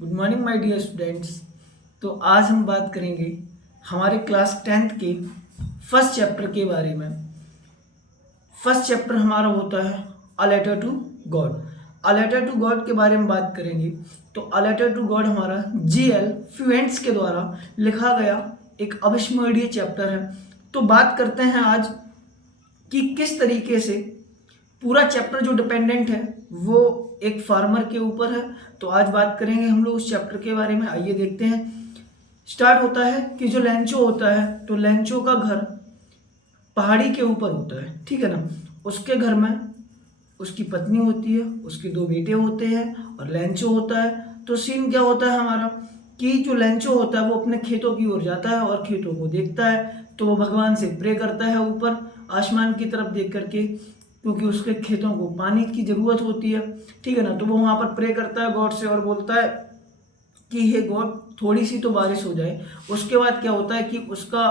Good morning my dear students. तो आज हम बात करेंगे हमारे क्लास 10th के फर्स्ट चैप्टर के बारे में। फर्स्ट चैप्टर हमारा होता है a letter to God. A letter to God के बारे में बात करेंगे। तो अ लेटर टू गॉड हमारा जीएल फ्लुएंट्स के द्वारा लिखा गया एक अविस्मरणीय चैप्टर है। तो बात करते हैं आज कि किस तरीके से पूरा चैप्टर जो डिपेंडेंट है वो एक फार्मर के ऊपर है। तो आज बात करेंगे हम लोग उस चैप्टर के बारे में। आइए देखते हैं। स्टार्ट होता है कि जो लेंचो होता है, तो लेंचो का घर पहाड़ी के ऊपर होता है, ठीक है ना। उसके घर में उसकी पत्नी होती है, उसके दो बेटे होते हैं और लेंचो होता है। तो सीन क्या होता है हमारा कि जो लेंचो होता है वो अपने खेतों की ओर जाता है और खेतों को देखता है। तो वो भगवान से प्रे करता है ऊपर आसमान की तरफ देख करके, क्योंकि उसके खेतों को पानी की ज़रूरत होती है, ठीक है ना। तो वो वहाँ पर प्रे करता है गॉड से और बोलता है कि हे गॉड थोड़ी सी तो बारिश हो जाए। उसके बाद क्या होता है कि उसका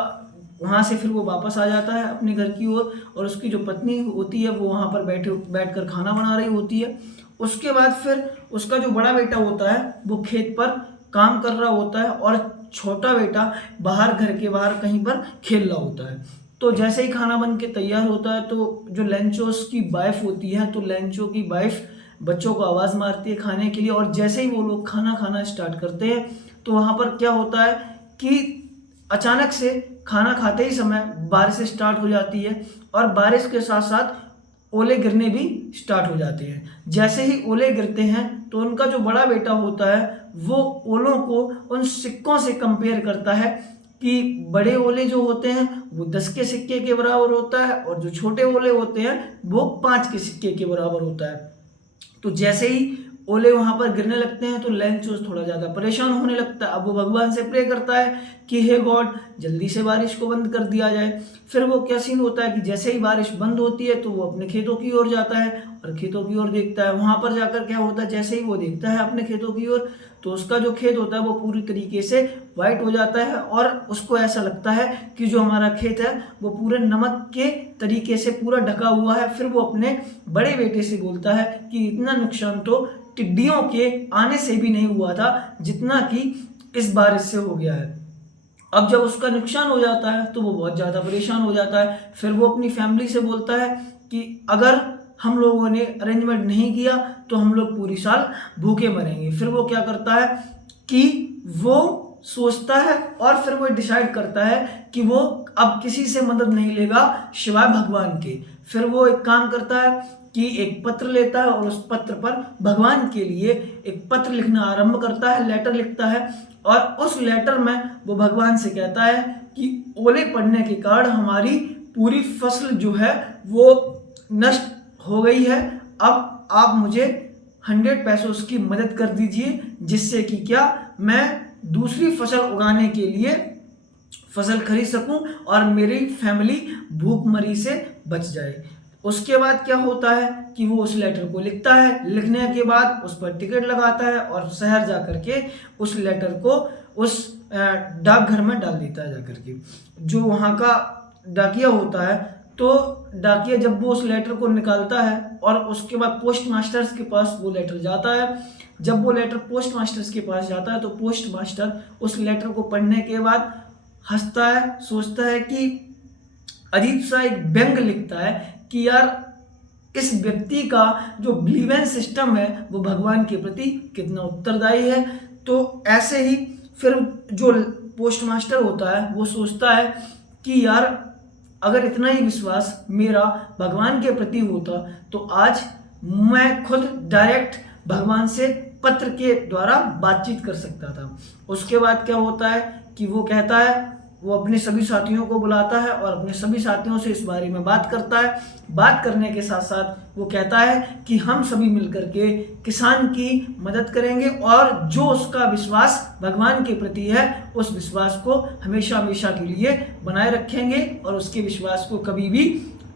वहाँ से फिर वो वापस आ जाता है अपने घर की ओर और उसकी जो पत्नी होती है वो वहाँ पर बैठकर खाना बना रही होती है। उसके बाद फिर उसका जो बड़ा बेटा होता है वो खेत पर काम कर रहा होता है और छोटा बेटा बाहर, घर के बाहर कहीं पर खेल रहा होता है। तो जैसे ही खाना बन के तैयार होता है तो जो लेंचोस की वाइफ होती है, तो लेंचो की वाइफ बच्चों को आवाज़ मारती है खाने के लिए। और जैसे ही वो लोग खाना खाना स्टार्ट करते हैं तो वहाँ पर क्या होता है कि अचानक से खाना खाते ही समय बारिश स्टार्ट हो जाती है और बारिश के साथ साथ ओले गिरने भी स्टार्ट हो जाते हैं। जैसे ही ओले गिरते हैं तो उनका जो बड़ा बेटा होता है वो ओलों को उन सिक्कों से कंपेयर करता है कि बड़े ओले जो होते हैं वो 10 के सिक्के के बराबर होता है और जो छोटे ओले होते हैं वो 5 के सिक्के के बराबर होता है। तो जैसे ही ओले वहां पर गिरने लगते हैं तो लेंचोस थोड़ा ज़्यादा परेशान होने लगता है। अब वो भगवान से प्रे करता है कि हे गॉड जल्दी से बारिश को बंद कर दिया जाए। फिर वो क्या सीन होता है कि जैसे ही बारिश बंद होती है तो वो अपने खेतों की ओर जाता है और खेतों की ओर देखता है। वहां पर जाकर क्या होता है, जैसे ही वो देखता है अपने खेतों की ओर तो उसका जो खेत होता है वो पूरी तरीके से वाइट हो जाता है और उसको ऐसा लगता है कि जो हमारा खेत है वो पूरे नमक के तरीके से पूरा ढका हुआ है। फिर वो अपने बड़े बेटे से बोलता है कि इतना नुकसान तो टिड्डियों के आने से भी नहीं हुआ था जितना कि इस बारिश से हो गया है। अब जब उसका नुकसान हो जाता है तो वो बहुत ज़्यादा परेशान हो जाता है। फिर वो अपनी फैमिली से बोलता है कि अगर हम लोगों ने अरेंजमेंट नहीं किया तो हम लोग पूरी साल भूखे मरेंगे। फिर वो क्या करता है कि वो सोचता है और फिर वो डिसाइड करता है कि वो अब किसी से मदद नहीं लेगा शिवाय भगवान के। फिर वो एक काम करता है कि एक पत्र लेता है और उस पत्र पर भगवान के लिए एक पत्र लिखना आरंभ करता है, लेटर लिखता है। और उस लेटर में वो भगवान से कहता है कि ओले पड़ने के कारण हमारी पूरी फसल जो है वो नष्ट हो गई है। अब आप मुझे 100 पैसों की मदद कर दीजिए जिससे कि क्या मैं दूसरी फसल उगाने के लिए फसल खरीद सकूं और मेरी फैमिली भूखमरी से बच जाए। उसके बाद क्या होता है कि वो उस लेटर को लिखता है। लिखने के बाद उस पर टिकट लगाता है और शहर जा करके उस लेटर को उस डाकघर में डाल देता है जाकर के। जो वहाँ का डाकिया होता है, तो डाकिया जब वो उस लेटर को निकालता है और उसके बाद पोस्ट मास्टर्स के पास वो लेटर जाता है। जब वो लेटर पोस्ट मास्टर्स के पास जाता है तो पोस्ट मास्टर उस लेटर को पढ़ने के बाद हंसता है, सोचता है कि अजीब सा एक व्यंग लिखता है कि यार इस व्यक्ति का जो बिलीवेंस सिस्टम है वो भगवान के प्रति कितना उत्तरदायी है। तो ऐसे ही फिर जो पोस्ट मास्टर होता है वो सोचता है कि यार अगर इतना ही विश्वास मेरा भगवान के प्रति होता तो आज मैं खुद डायरेक्ट भगवान से पत्र के द्वारा बातचीत कर सकता था। उसके बाद क्या होता है कि वो कहता है, वो अपने सभी साथियों को बुलाता है और अपने सभी साथियों से इस बारे में बात करता है। बात करने के साथ साथ वो कहता है कि हम सभी मिलकर के किसान की मदद करेंगे और जो उसका विश्वास भगवान के प्रति है उस विश्वास को हमेशा हमेशा के लिए बनाए रखेंगे और उसके विश्वास को कभी भी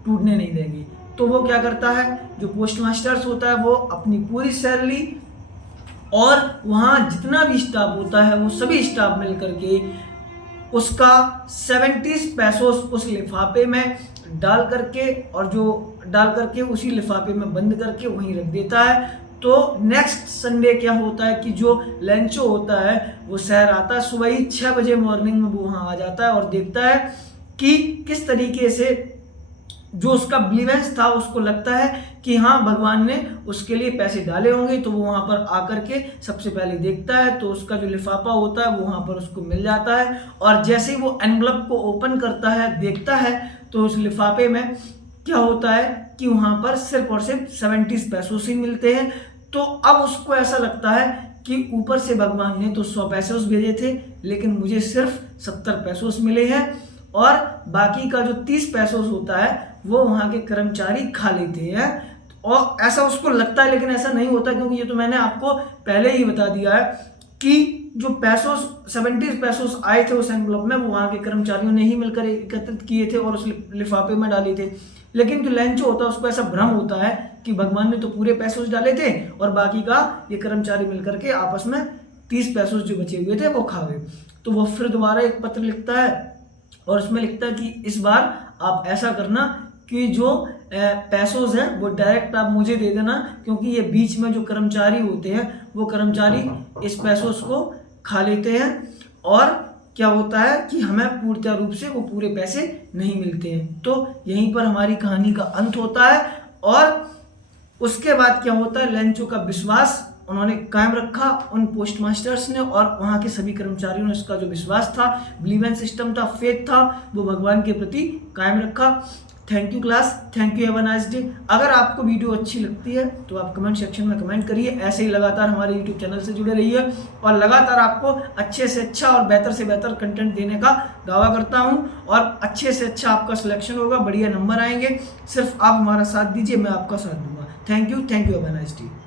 टूटने नहीं देंगे। तो वो क्या करता है, जो पोस्ट मास्टर्स होता है वो अपनी पूरी सैलरी और वहाँ जितना भी स्टाफ होता है वो सभी स्टाफ मिल करके उसका 70 पैसों उस लिफाफे में डाल करके और जो डाल करके उसी लिफाफे में बंद करके वहीं रख देता है। तो नेक्स्ट संडे क्या होता है कि जो लेंचो होता है वो शहर आता है, सुबह ही 6 बजे मॉर्निंग में वो वहाँ आ जाता है और देखता है कि किस तरीके से जो उसका बिलीवेंस था, उसको लगता है कि हाँ भगवान ने उसके लिए पैसे डाले होंगे, तो वो वहाँ पर आकर के सबसे पहले देखता है तो उसका जो लिफाफा होता है वो वहाँ पर उसको मिल जाता है। और जैसे ही वो एनवलप को ओपन करता है, देखता है, तो उस लिफाफे में क्या होता है कि वहाँ पर सिर्फ और सिर्फ 70 पैसों ही मिलते हैं। तो अब उसको ऐसा लगता है कि ऊपर से भगवान ने तो 100 पैसे भेजे थे, लेकिन मुझे सिर्फ 70 पैसों मिले हैं, और बाकी का जो 30 पैसों होता है वो वहाँ के कर्मचारी खा लेते हैं। और ऐसा उसको लगता है, लेकिन ऐसा नहीं होता, क्योंकि ये तो मैंने आपको पहले ही बता दिया है कि जो पैसों 70 पैसों आए थे उस एनवलप में, वो वहाँ के कर्मचारियों ने ही मिलकर एकत्रित किए थे और उस लिफाफे में डाले थे। लेकिन जो लेंचो होता है उसको ऐसा भ्रम होता है कि भगवान ने तो पूरे पैसों डाले थे और बाकी का ये कर्मचारी मिलकर के आपस में 30 पैसों जो बचे हुए थे वो खा गए। तो वो फिर दोबारा एक पत्र लिखता है और उसमें लिखता है कि इस बार आप ऐसा करना कि जो पैसों हैं वो डायरेक्ट आप मुझे दे देना, क्योंकि ये बीच में जो कर्मचारी होते हैं वो कर्मचारी इस पैसों को खा लेते हैं और क्या होता है कि हमें पूर्णतः रूप से वो पूरे पैसे नहीं मिलते हैं। तो यहीं पर हमारी कहानी का अंत होता है। और उसके बाद क्या होता है, लेंचो का विश्वास उन्होंने कायम रखा, उन पोस्टमास्टर्स ने और वहाँ के सभी कर्मचारियों ने उसका जो विश्वास था, बिलीवेंस सिस्टम था, फेथ था, वो भगवान के प्रति कायम रखा। Thank you class, thank you, have a nice day. अगर आपको वीडियो अच्छी लगती है तो आप कमेंट सेक्शन में कमेंट करिए। ऐसे ही लगातार हमारे यूट्यूब चैनल से जुड़े रहिए और लगातार आपको अच्छे से अच्छा और बेहतर से बेहतर कंटेंट देने का दावा करता हूं और अच्छे से अच्छा आपका सिलेक्शन होगा, बढ़िया नंबर आएंगे। सिर्फ आप हमारा साथ दीजिए, मैं आपका साथ दूंगा। Thank you, have a nice day.